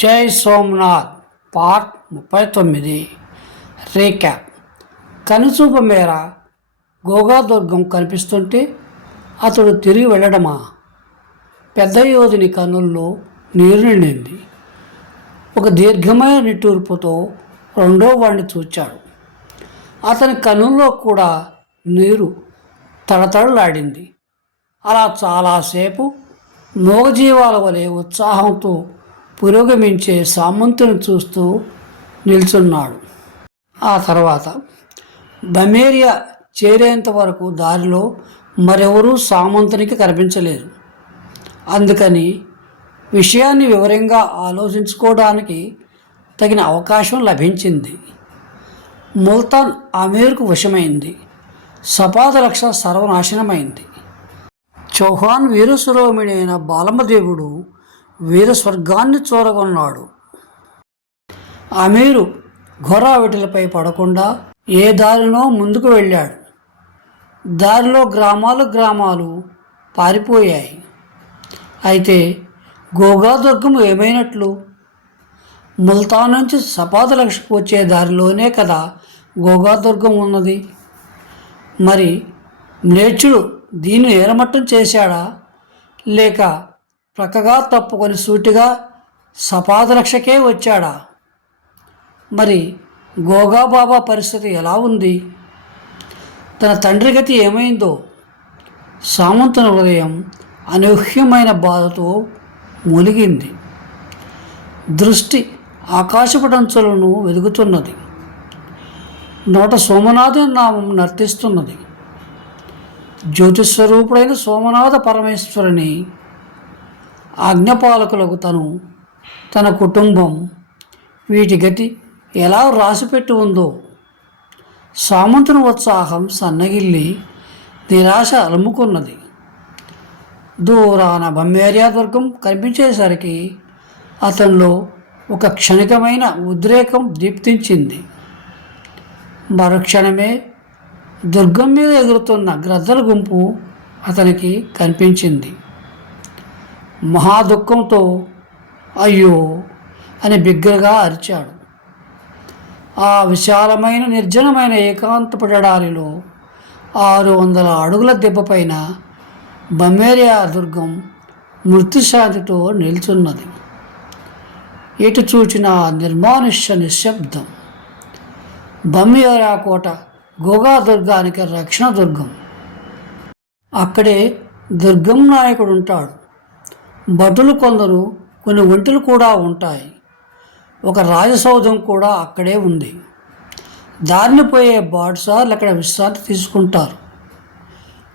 జై సోమనాథ్ పార్ట్ ముప్పై తొమ్మిది. రీక్యాప్. కనుచూపు మేర గోగాదుర్గం కనిపిస్తుంటే అతడు తిరిగి వెళ్ళడమా? పెద్ద యోధుని కనుల్లో నీరు నిండింది. ఒక దీర్ఘమైన నిట్టూర్పుతో రెండో వాడిని చూచాడు. అతని కనుల్లో కూడా నీరు తడతడలాడింది. అలా చాలాసేపు మూగజీవాల వలె ఉత్సాహంతో పురోగమించే సామంతుని చూస్తూ నిల్చున్నాడు. ఆ తర్వాత బమేరియా చేరేంత వరకు దారిలో మరెవరూ సామంతునికి కనిపించలేదు అందుకని విషయాన్ని వివరంగా ఆలోచించుకోవడానికి తగిన అవకాశం లభించింది. ముల్తాన్ అమీర్కు వశమైంది. సపాదరక్ష సర్వనాశనమైంది. చౌహాన్ వీరశిరోమిణి అయిన బాలమదేవుడు వీర స్వర్గాన్ని చూరగొన్నాడు. అమీరు ఘోరావిటిలపై పడకుండా ఏ దారినో ముందుకు వెళ్ళాడు. దారిలో గ్రామాలు గ్రామాలు పారిపోయాయి. అయితే గోగాదుర్గం ఏమైనట్లు? ముల్తాన్ నుంచి సపాదలక్షకు వచ్చే దారిలోనే కదా గోగాదుర్గం ఉన్నది. మరి మ్లేచ్చుడు దీన్ని ఏరమట్టం చేశాడా? లేక ప్రక్కగా తప్పుకొని సూటిగా సపాదరక్షకే వచ్చాడా? మరి గోగా బాబా పరిస్థితి ఎలా ఉంది? తన తండ్రి గతి ఏమైందో? సామంతుని హృదయం అనూహ్యమైన బాధతో మూలిగింది దృష్టి ఆకాశపటంచులను వెలుగుతున్నది నోట సోమనాథుని నామం నర్తిస్తున్నది. జ్యోతిస్వరూపుడైన సోమనాథ పరమేశ్వరుని ఆజ్ఞపాలకులకు తను తన కుటుంబం వీటి గతి ఎలా రాసిపెట్టి ఉందో. సామంతుని ఉత్సాహం సన్నగిల్లి నిరాశ అలుముకున్నది. దూరాన బమ్మేరియా దుర్గం కనిపించేసరికి అతనిలో ఒక క్షణికమైన ఉద్రేకం దీప్తించింది. మరుక్షణమే దుర్గం మీద ఎగురుతున్న గ్రద్దల గుంపు అతనికి కనిపించింది. మహా దుఃఖంతో అయ్యో అని బిగ్గరగా అరిచాడు. ఆ విశాలమైన నిర్జనమైన ఏకాంత పడడాలిలో ఆరు వందల అడుగుల దెబ్బపైన బమేరియా దుర్గం మృత్యుశాంతితో నిల్చున్నది. ఎటు చూచిన నిర్మానుష్య నిశ్శబ్దం. బమ్మేరియా కోట గోగా దుర్గానికి రక్షణ దుర్గం. అక్కడే దుర్గం నాయకుడు ఉంటాడు భటులు కొందరు కొన్ని ఒంటెలు కూడా ఉంటాయి. ఒక రాజసౌధం కూడా అక్కడే ఉంది. దారిని పోయే బాడ్సార్లు అక్కడ విశ్రాంతి తీసుకుంటారు.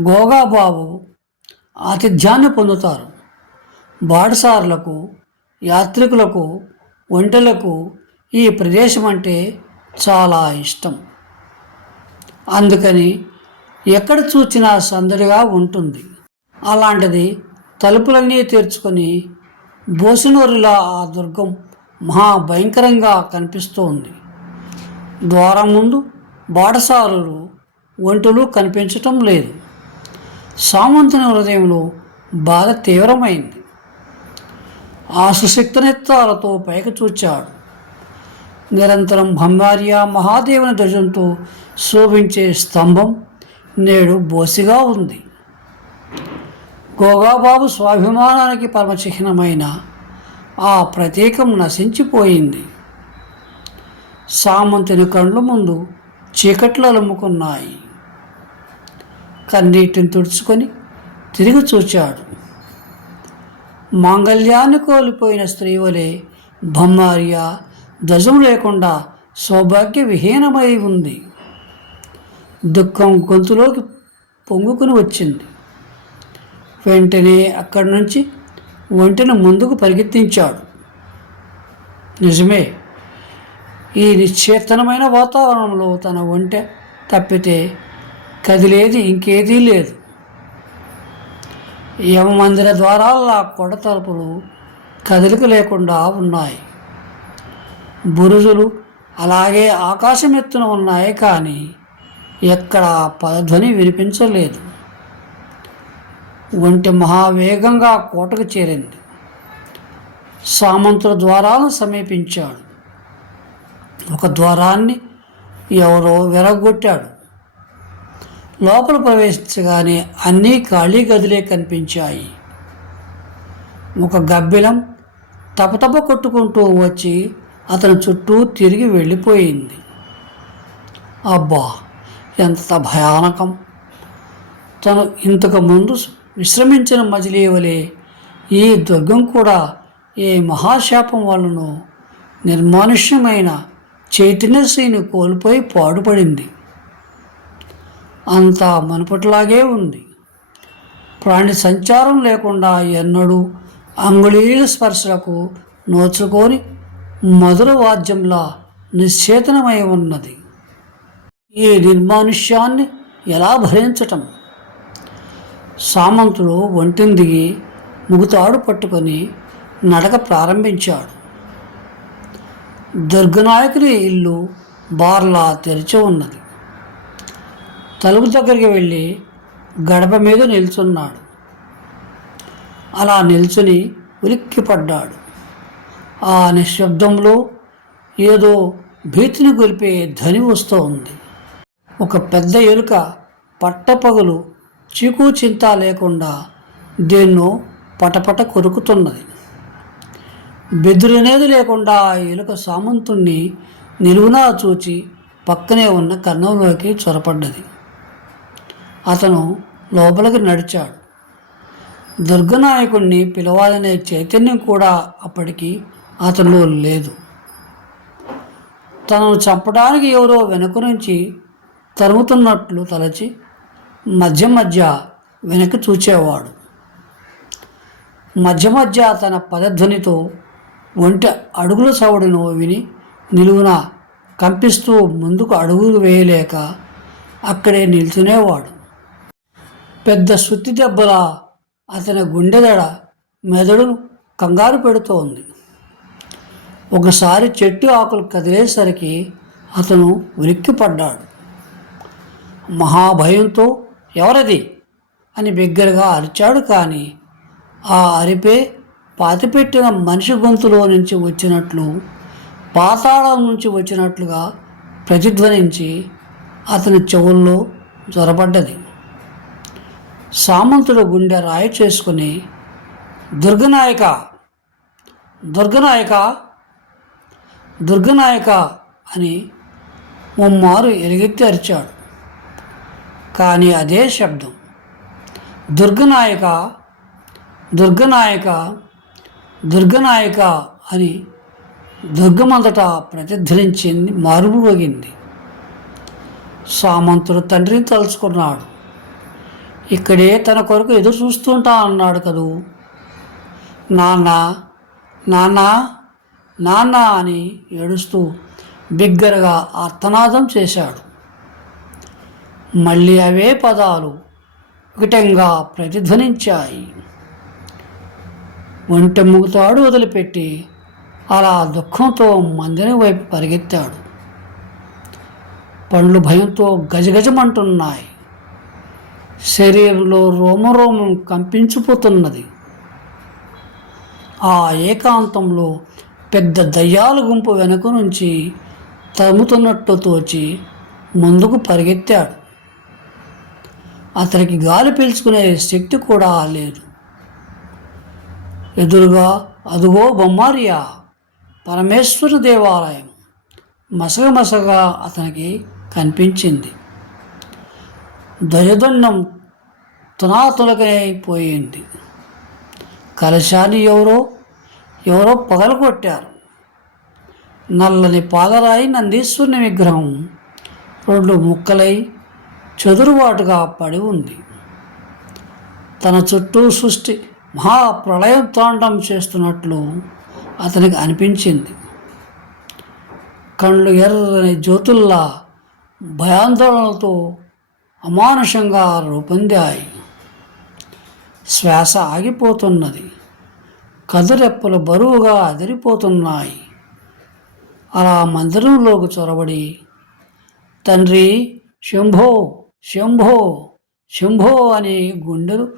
గోగాబాబు ఆతిథ్యాన్ని పొందుతారు. బాడసార్లకు యాత్రికులకు ఒంటెలకు ఈ ప్రదేశం అంటే చాలా ఇష్టం. అందుకని ఎక్కడ చూచినా సందడిగా ఉంటుంది. అలాంటిది తలుపులన్నీ తెరుచుకొని బోసినోరులా ఆ దుర్గం మహా భయంకరంగా కనిపిస్తోంది. ద్వారం ముందు బాటసారులు ఒంటులు కనిపించటం లేదు. సామంతుని హృదయంలో బాధ తీవ్రమైంది. ఆసుశక్తినెత్తాలతో పైకి చూచాడు. నిరంతరం భంగారియా మహాదేవుని ధ్వజంతో శోభించే స్తంభం నేడు బోసిగా ఉంది. గోగాబాబు స్వాభిమానానికి పరమచిహ్నమైన ఆ ప్రతీకం నశించిపోయింది. సామంతుని కండ్ల ముందు చీకట్లు అలుముకున్నాయి. కన్నీటిని తుడుచుకొని తిరిగి చూచాడు. మాంగళ్యాన్ని కోల్పోయిన స్త్రీ వలె బొమ్మార్య ధ్వజం లేకుండా సౌభాగ్య విహీనమై ఉంది. దుఃఖం గొంతులోకి పొంగుకుని వచ్చింది. వెంటనే అక్కడి నుంచి ఒంటిని ముందుకు పరిగెత్తించాడు. నిజమే ఈ నిశ్చేతనమైన వాతావరణంలో తన ఒంటె తప్పితే కదిలేది ఇంకేదీ లేదు. యమమందిర ద్వారాల కొడ తలుపులు కదలిక లేకుండా ఉన్నాయి. బురుజులు అలాగే ఆకాశం ఎత్తున ఉన్నాయి కానీ ఎక్కడా పదధ్వని వినిపించలేదు. వంటి మహావేగంగా కోటకు చేరింది. సామంతుల ద్వారాలను సమీపించాడు. ఒక ద్వారాన్ని ఎవరో విరగొట్టాడు లోపల ప్రవేశించగానే అన్నీ ఖాళీ గదిలే కనిపించాయి. ఒక గబ్బిలం తపతప కొట్టుకుంటూ వచ్చి అతని చుట్టూ తిరిగి వెళ్ళిపోయింది. అబ్బా ఎంత భయానకం! తను ఇంతకు ముందు విశ్రమించిన మజిలీవలే. ఈ దుర్గం కూడా ఏ మహాశాపం వలనో నిర్మానుష్యమైన చైతన్యశ్రీని కోల్పోయి పాడుపడింది. అంతా మునుపటిలాగే ఉంది. ప్రాణి సంచారం లేకుండా ఎన్నడూ అంగుళీల స్పర్శలకు నోచుకొని మధుర వాద్యంలా నిశ్చేతనమై ఉన్నది. ఈ నిర్మానుష్యాన్ని ఎలా భరించటం? సామంతుడు ఒంటిని దిగి ముగుతాడు పట్టుకొని నడక ప్రారంభించాడు. దుర్గనాయకుని ఇల్లు బార్లా తెరిచి ఉన్నది. తలుపు దగ్గరికి వెళ్ళి గడప మీద నిల్చున్నాడు. అలా నిల్చుని ఉలిక్కిపడ్డాడు. ఆ నిశ్శబ్దంలో ఏదో భీతిని గొలిపే ధ్వని వస్తూ ఉంది ఒక పెద్ద ఎలుక పట్టపగులు చీకు చింత లేకుండా దేన్నో పటపట కొరుకుతున్నది. బెదురనేది లేకుండా ఆ ఎలుక సామంతుణ్ణి నిలువునా చూచి పక్కనే ఉన్న కన్నంలోకి చొరపడ్డది. అతను లోపలికి నడిచాడు. దుర్గనాయకుణ్ణి పిలవాలనే చైతన్యం కూడా అప్పటికి అతనిలో లేదు. తనను చంపడానికి ఎవరో వెనుక నుంచి తరుముతున్నట్లు తలచి మధ్య మధ్య వెనక్కి చూచేవాడు. మధ్య మధ్య తన పదధ్వనితో ఒంటి అడుగుల సవడును విని నిలువున కంపిస్తూ ముందుకు అడుగులు వేయలేక అక్కడే నిల్చునేవాడు. పెద్ద సుత్తి దెబ్బల అతని గుండెదడ మెదడును కంగారు పెడుతోంది. ఒకసారి చెట్టు ఆకులు కదిలేసరికి అతను ఉలిక్కిపడ్డాడు. మహాభయంతో ఎవరది? అని బిగ్గరగా అరిచాడు కానీ ఆ అరిపే పాతిపెట్టిన మనిషి గొంతులో నుంచి వచ్చినట్లు పాతాళం నుంచి వచ్చినట్లుగా ప్రతిధ్వనించి అతని చెవుల్లో జ్వరపడ్డది సామంతుడు గుండె రాయి చేసుకుని దుర్గనాయక! దుర్గనాయక! దుర్గనాయక! అని ముమ్మారు ఎలుగెత్తి అరిచాడు. కానీ అదే శబ్దం. దుర్గనాయక దుర్గనాయక దుర్గనాయక అని దుర్గమంతటా ప్రతిధ్వనించింది మారుమోగింది సామంతుడు తండ్రిని తలుచుకున్నాడు. ఇక్కడే తన కొరకు ఎదురు చూస్తుంటా అన్నాడు కదూ. నాన్న నాన్న నాన్న అని ఏడుస్తూ బిగ్గరగా ఆర్తనాదం చేశాడు. మళ్ళీ అవే పదాలు ఒకటంగా ప్రతిధ్వనించాయి. ఒంటె ముగుతాడు వదిలిపెట్టి అలా దుఃఖంతో మందిని వైపు పరిగెత్తాడు. పండ్లు భయంతో గజగజమంటున్నాయి. శరీరంలో రోమరోమం కంపించిపోతున్నది. ఆ ఏకాంతంలో పెద్ద దయ్యాల గుంపు వెనుక నుంచి తరుముతున్నట్టు తోచి ముందుకు పరిగెత్తాడు. అతనికి గాలి పీల్చుకునే శక్తి కూడా లేదు. ఎదురుగా అదుగో బొమ్మారియా పరమేశ్వర దేవాలయం మసగ మసగా అతనికి కనిపించింది. ధ్వజదండం తునాతులకైపోయింది కలశాన్ని ఎవరో ఎవరో పగలగొట్టారు. నల్లని పాదరాయి నందీశ్వరుని విగ్రహం రెండు ముక్కలై చెదురుబాటుగా పడి ఉంది. తన చుట్టూ సృష్టి మహాప్రళయం తాండం చేస్తున్నట్లు అతనికి అనిపించింది. కళ్ళు ఎర్రని జ్యోతుల్లా భయాందోళనలతో అమానుషంగా రూపొందాయి. శ్వాస ఆగిపోతున్నది. కదురెప్పలు బరువుగా అదిరిపోతున్నాయి. అలా మందిరంలోకి చొరబడి తండ్రి శంభో శంభో శంభో అనే గుండెలు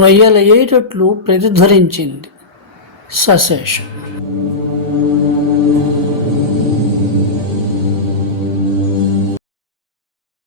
రొయ్యలయ్యేటట్లు ప్రతిధ్వరించింది సశేషం.